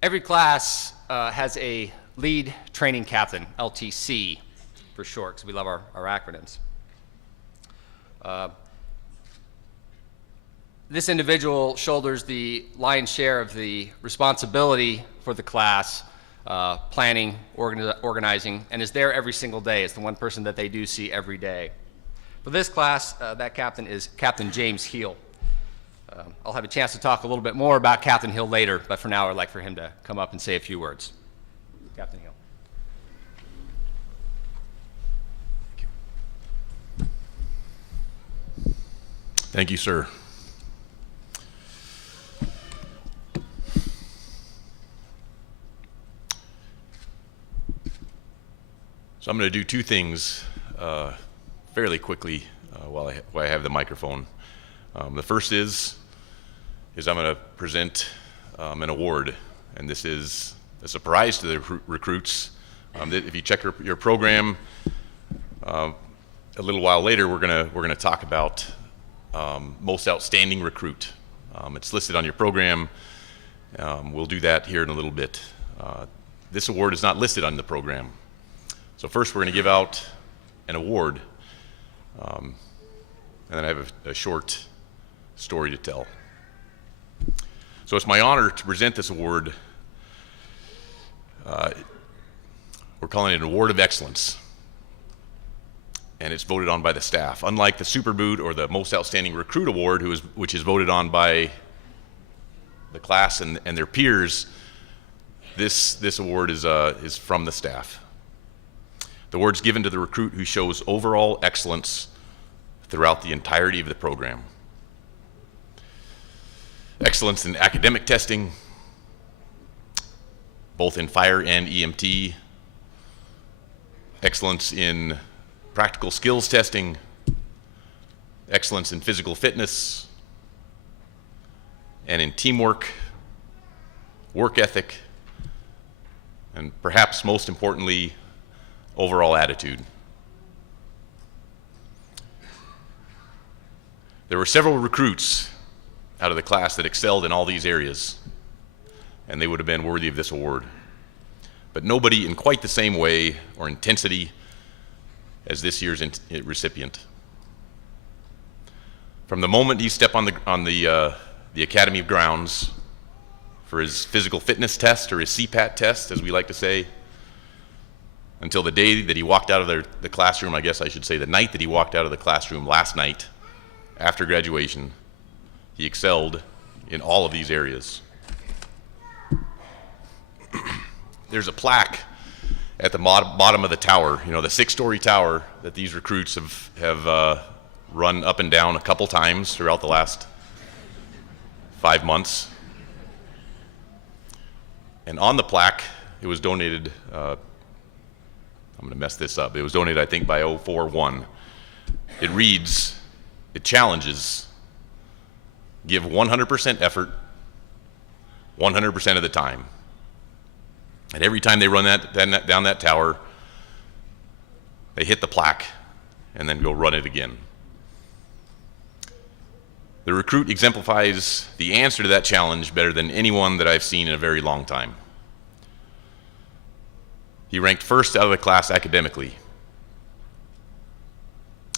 Every class has a lead training captain, LTC for short, because we love our acronyms. This individual shoulders the lion's share of the responsibility for the class, planning, organizing, and is there every single day. It's the one person that they do see every day. For this class, that captain is Captain James Heel. I'll have a chance to talk a little bit more about Captain Hill later, but for now I'd like for him to come up and say a few words. Captain Hill. Thank you, sir. So I'm going to do two things fairly quickly while I have the microphone. The first is I'm going to present an award, and this is a surprise to the recruits. If you check your program, a little while later we're going to talk about most outstanding recruit. It's listed on your program. We'll do that here in a little bit. This award is not listed on the program. So first we're going to give out an award, and then I have a short story to tell. So it's my honor to present this award. We're calling it an Award of Excellence, and it's voted on by the staff. Unlike the Super Boot or the Most Outstanding Recruit Award, which is voted on by the class and their peers, this award is from the staff. The award's given to the recruit who shows overall excellence throughout the entirety of the program. Excellence in academic testing, both in fire and EMT. Excellence in practical skills testing. Excellence in physical fitness. And in teamwork, work ethic, and perhaps most importantly, overall attitude. There were several recruits out of the class that excelled in all these areas, and they would have been worthy of this award. But nobody in quite the same way or intensity as this year's recipient. From the moment he stepped on the Academy grounds for his physical fitness test, or his CPAT test, as we like to say, until the day that he walked out of the classroom, I guess I should say the night that he walked out of the classroom last night after graduation, he excelled in all of these areas. There's a plaque at the bottom of the tower, the 6-story tower that these recruits have run up and down a couple times throughout the last 5 months. And on the plaque, it was donated, I'm going to mess this up, it was donated I think by 041. It reads, it challenges, give 100% effort, 100% of the time. And every time they run down that tower, they hit the plaque and then go run it again. The recruit exemplifies the answer to that challenge better than anyone that I've seen in a very long time. He ranked first out of the class academically.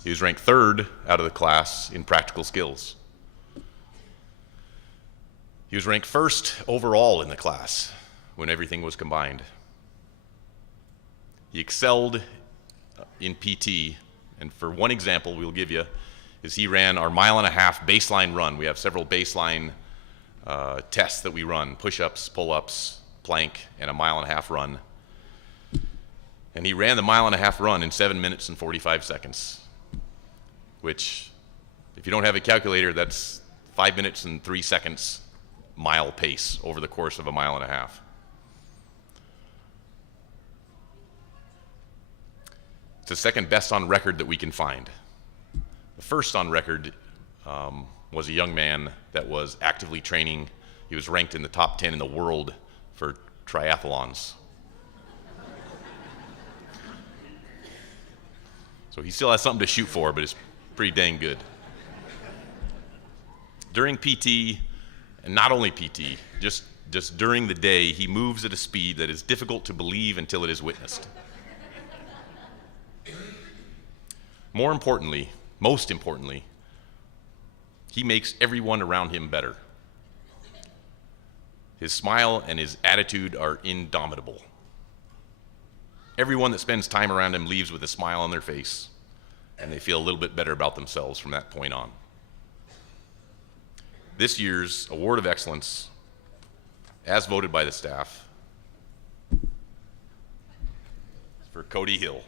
He was ranked third out of the class in practical skills. He was ranked first overall in the class when everything was combined. He excelled in PT, and for one example we'll give you is he ran our 1.5-mile baseline run. We have several baseline tests that we run, push-ups, pull-ups, plank, and a 1.5-mile run. And he ran the 1.5-mile run in 7 minutes and 45 seconds, which, if you don't have a calculator, that's 5 minutes and 3 seconds mile pace over the course of a 1.5 miles. It's the second best on record that we can find. The first on record was a young man that was actively training. He was ranked in the top 10 in the world for triathlons. So he still has something to shoot for, but it's pretty dang good. During PT, and not only PT, just just during the day, he moves at a speed that is difficult to believe until it is witnessed. Most importantly, he makes everyone around him better. His smile and his attitude are indomitable. Everyone that spends time around him leaves with a smile on their face, and they feel a little bit better about themselves from that point on. This year's Award of Excellence, as voted by the staff, is for Cody Hill.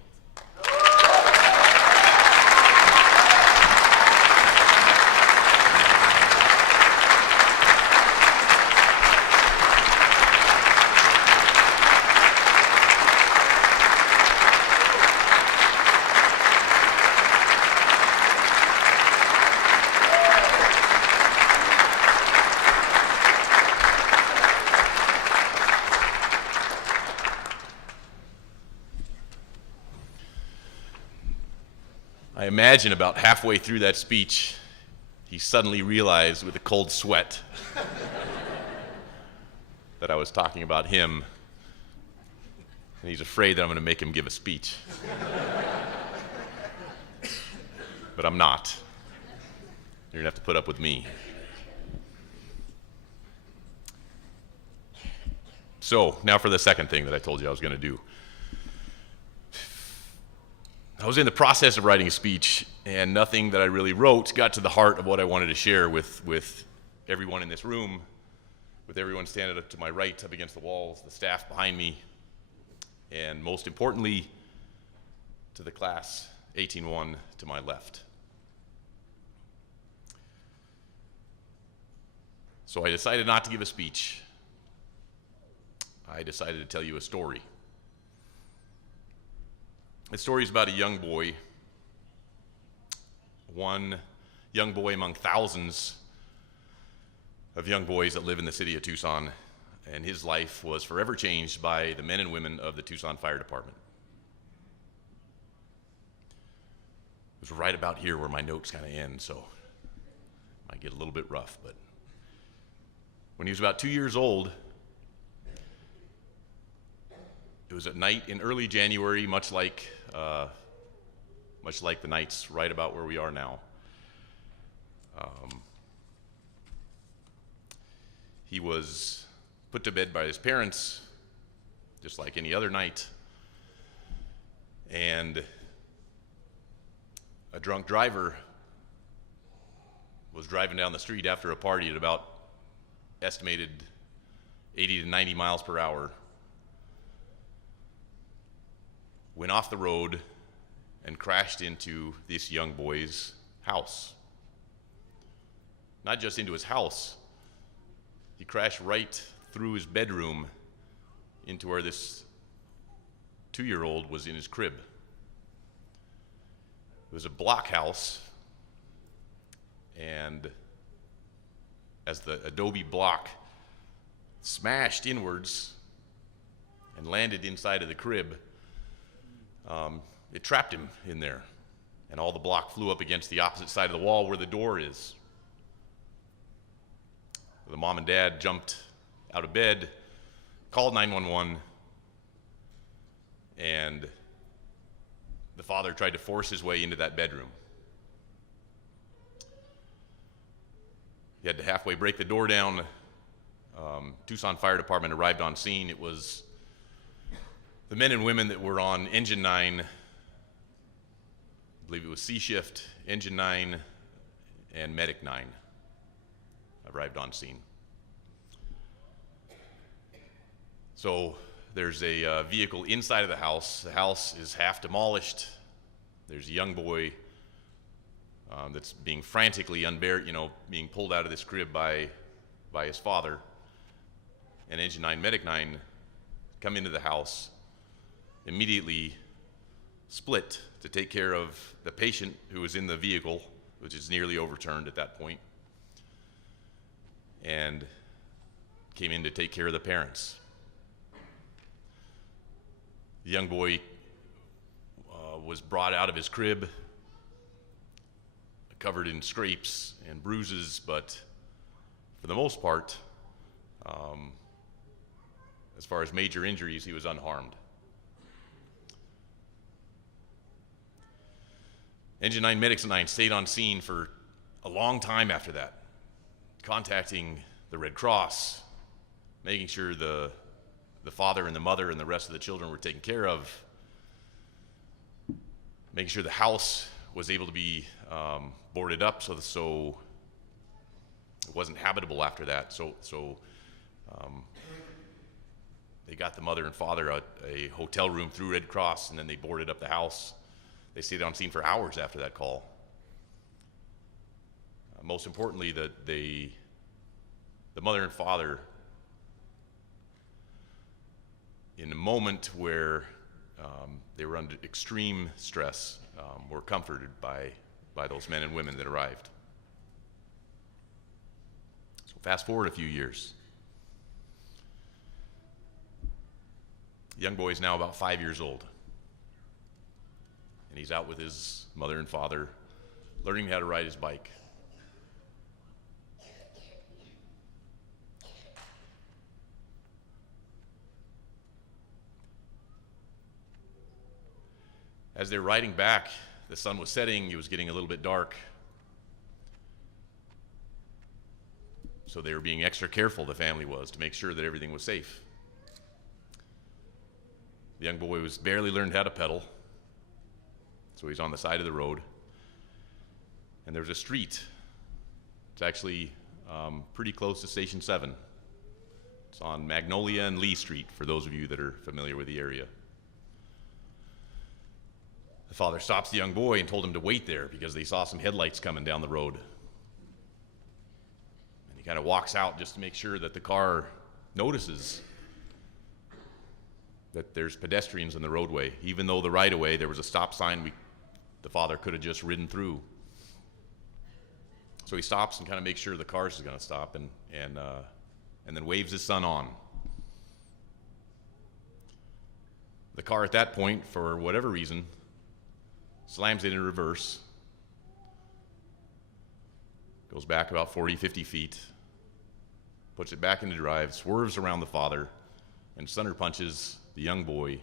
I imagine about halfway through that speech, he suddenly realized with a cold sweat that I was talking about him, and he's afraid that I'm going to make him give a speech. But I'm not. You're going to have to put up with me. So, now for the second thing that I told you I was going to do. I was in the process of writing a speech, and nothing that I really wrote got to the heart of what I wanted to share with everyone in this room, with everyone standing up to my right, up against the walls, the staff behind me, and most importantly, to the class 18-1 to my left. So I decided not to give a speech. I decided to tell you a story. The story is about a young boy, one young boy among thousands of young boys that live in the city of Tucson, and his life was forever changed by the men and women of the Tucson Fire Department. It was right about here where my notes kind of end, so it might get a little bit rough, but when he was about 2 years old, it was at night in early January, much like the nights right about where we are now. He was put to bed by his parents, just like any other night, and a drunk driver was driving down the street after a party at about estimated 80 to 90 miles per hour, went off the road and crashed into this young boy's house. Not just into his house, he crashed right through his bedroom into where this 2-year-old was in his crib. It was a block house, and as the adobe block smashed inwards and landed inside of the crib, it trapped him in there, and all the block flew up against the opposite side of the wall where the door is. The mom and dad jumped out of bed, called 911, and the father tried to force his way into that bedroom. He had to halfway break the door down. Tucson Fire Department arrived on scene. It was the men and women that were on Engine 9, I believe it was C Shift, Engine 9, and Medic 9, arrived on scene. So there's a vehicle inside of the house. The house is half demolished. There's a young boy that's being frantically being pulled out of this crib by his father. And Engine 9, Medic 9 come into the house, immediately split to take care of the patient who was in the vehicle, which is nearly overturned at that point, and came in to take care of the parents. The young boy was brought out of his crib, covered in scrapes and bruises, but for the most part, As far as major injuries, he was unharmed. Engine 9 medics and 9 stayed on scene for a long time after that, contacting the Red Cross, making sure the father and the mother and the rest of the children were taken care of, making sure the house was able to be boarded up so it wasn't habitable after that. So they got the mother and father a hotel room through Red Cross, and then they boarded up the house. They stayed on scene for hours after that call. Most importantly, the mother and father, in a moment where they were under extreme stress, were comforted by those men and women that arrived. So fast forward a few years. The young boy is now about 5 years old, and he's out with his mother and father, learning how to ride his bike. As they're riding back, the sun was setting, it was getting a little bit dark. So they were being extra careful, the family was, to make sure that everything was safe. The young boy was barely learned how to pedal, so he's on the side of the road. And there's a street. It's actually pretty close to Station 7. It's on Magnolia and Lee Street, for those of you that are familiar with the area. The father stops the young boy and told him to wait there because they saw some headlights coming down the road. And he kind of walks out just to make sure that the car notices that there's pedestrians in the roadway. Even though the right-of-way, there was a stop sign the father could have just ridden through. So he stops and kind of makes sure the car is going to stop and then waves his son on. The car at that point, for whatever reason, slams it in reverse, goes back about 40, 50 feet, puts it back into drive, swerves around the father, and center punches the young boy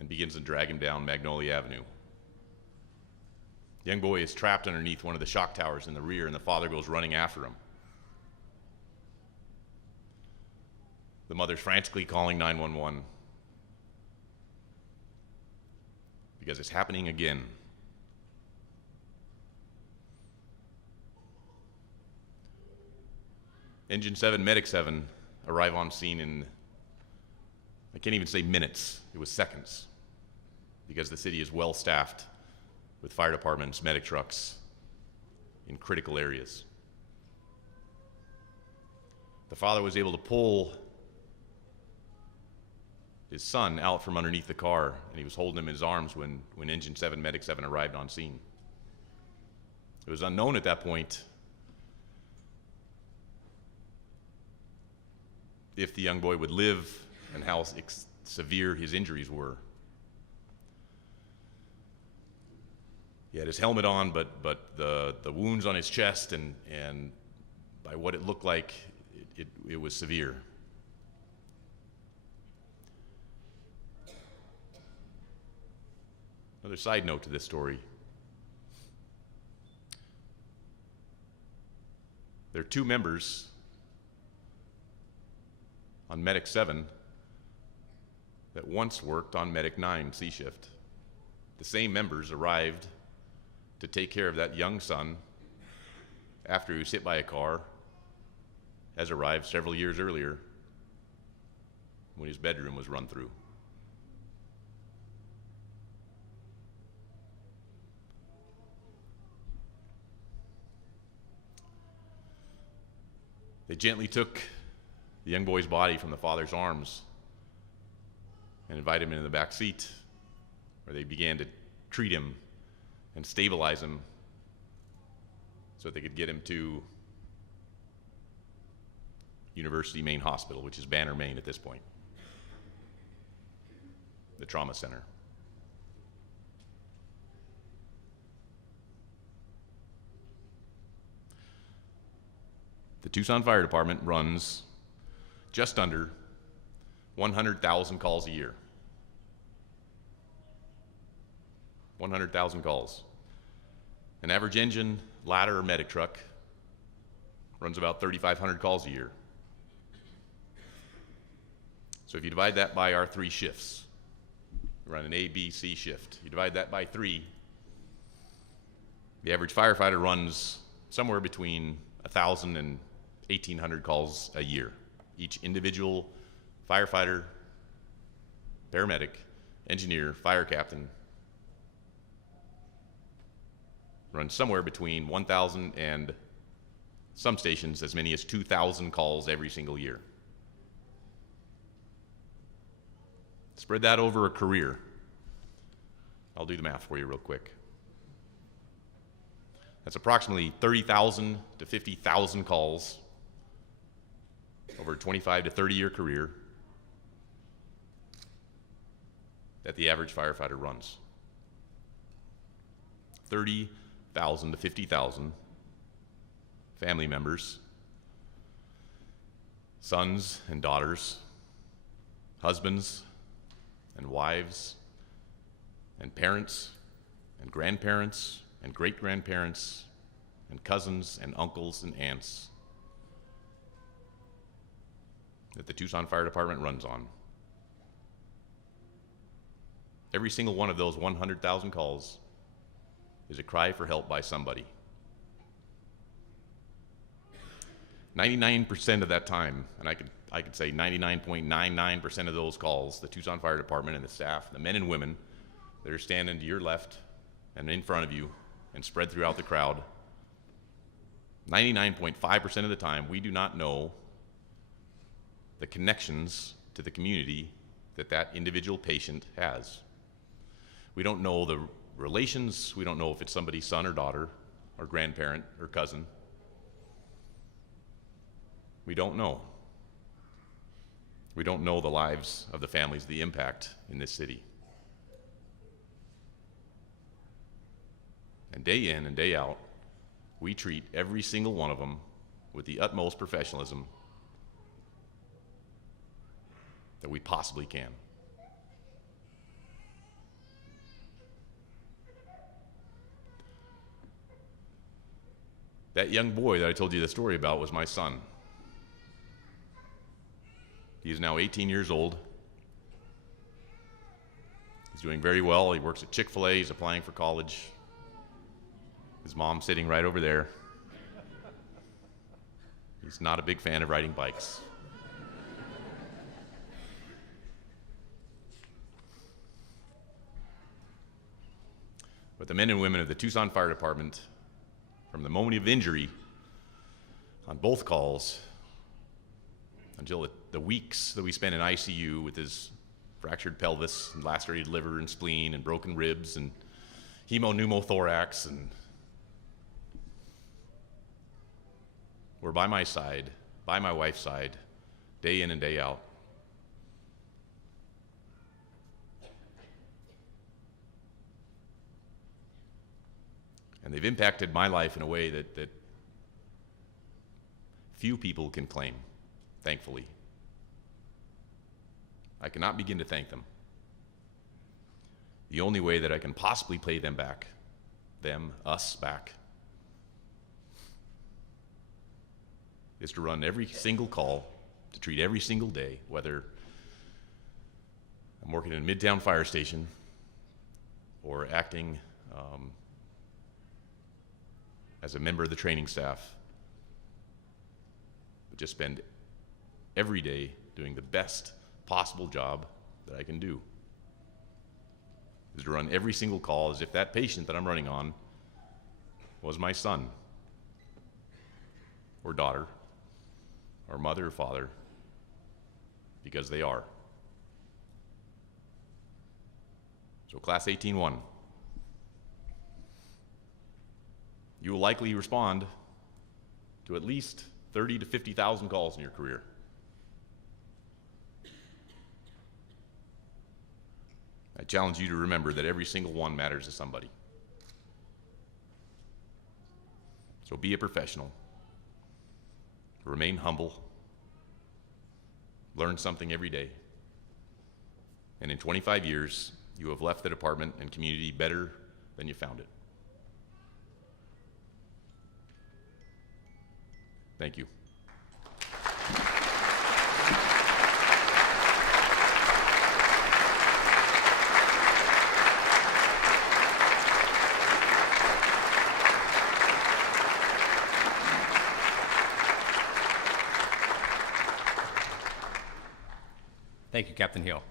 and begins to drag him down Magnolia Avenue. The young boy is trapped underneath one of the shock towers in the rear, and the father goes running after him. The mother's frantically calling 911 because it's happening again. Engine 7, Medic 7 arrive on scene in, I can't even say minutes, it was seconds, because the city is well staffed with fire departments, medic trucks in critical areas. The father was able to pull his son out from underneath the car, and he was holding him in his arms when Engine 7, Medic 7 arrived on scene. It was unknown at that point if the young boy would live and how severe his injuries were. He had his helmet on, but the wounds on his chest and by what it looked like, it was severe. Another side note to this story. There are two members on Medic 7 that once worked on Medic 9 C shift. The same members arrived to take care of that young son after he was hit by a car, has arrived several years earlier when his bedroom was run through. They gently took the young boy's body from the father's arms and invited him into the back seat, where they began to treat him and stabilize him so that they could get him to University Main Hospital, which is Banner, Maine at this point, the trauma center. The Tucson Fire Department runs just under 100,000 calls a year. 100,000 calls. An average engine, ladder, or medic truck runs about 3,500 calls a year. So if you divide that by our 3 shifts, we run an A, B, C shift. You divide that by 3, the average firefighter runs somewhere between 1,000 and 1,800 calls a year. Each individual firefighter, paramedic, engineer, fire captain runs somewhere between 1,000 and some stations as many as 2,000 calls every single year. Spread that over a career. I'll do the math for you real quick. That's approximately 30,000 to 50,000 calls over a 25 to 30-year career that the average firefighter runs. 30,000 to 50,000 family members, sons and daughters, husbands and wives, and parents and grandparents and great-grandparents and cousins and uncles and aunts that the Tucson Fire Department runs on. Every single one of those 100,000 calls is a cry for help by somebody. 99% of that time, and I could say 99.99% of those calls, the Tucson Fire Department and the staff, the men and women that are standing to your left and in front of you and spread throughout the crowd, 99.5% of the time, we do not know the connections to the community that that individual patient has. We don't know the relations. We don't know if it's somebody's son or daughter or grandparent or cousin. We don't know. We don't know the lives of the families, the impact in this city. And day in and day out, we treat every single one of them with the utmost professionalism that we possibly can. That young boy that I told you the story about was my son. He is now 18 years old. He's doing very well. He works at Chick-fil-A. He's applying for college. His mom's sitting right over there. He's not a big fan of riding bikes. But the men and women of the Tucson Fire Department, from the moment of injury on both calls until the weeks that we spent in ICU with his fractured pelvis and lacerated liver and spleen and broken ribs and pneumothorax, and were by my side, by my wife's side, day in and day out. And they've impacted my life in a way that few people can claim, thankfully. I cannot begin to thank them. The only way that I can possibly pay them back, us back, is to run every single call, to treat every single day, whether I'm working in a Midtown fire station or acting as a member of the training staff, but just spend every day doing the best possible job that I can do. Is to run every single call as if that patient that I'm running on was my son or daughter or mother or father, because they are. So Class 18-1. You will likely respond to at least 30 to 50,000 calls in your career. I challenge you to remember that every single one matters to somebody. So be a professional, remain humble, learn something every day. And in 25 years, you have left the department and community better than you found it. Thank you. Thank you, Captain Hill.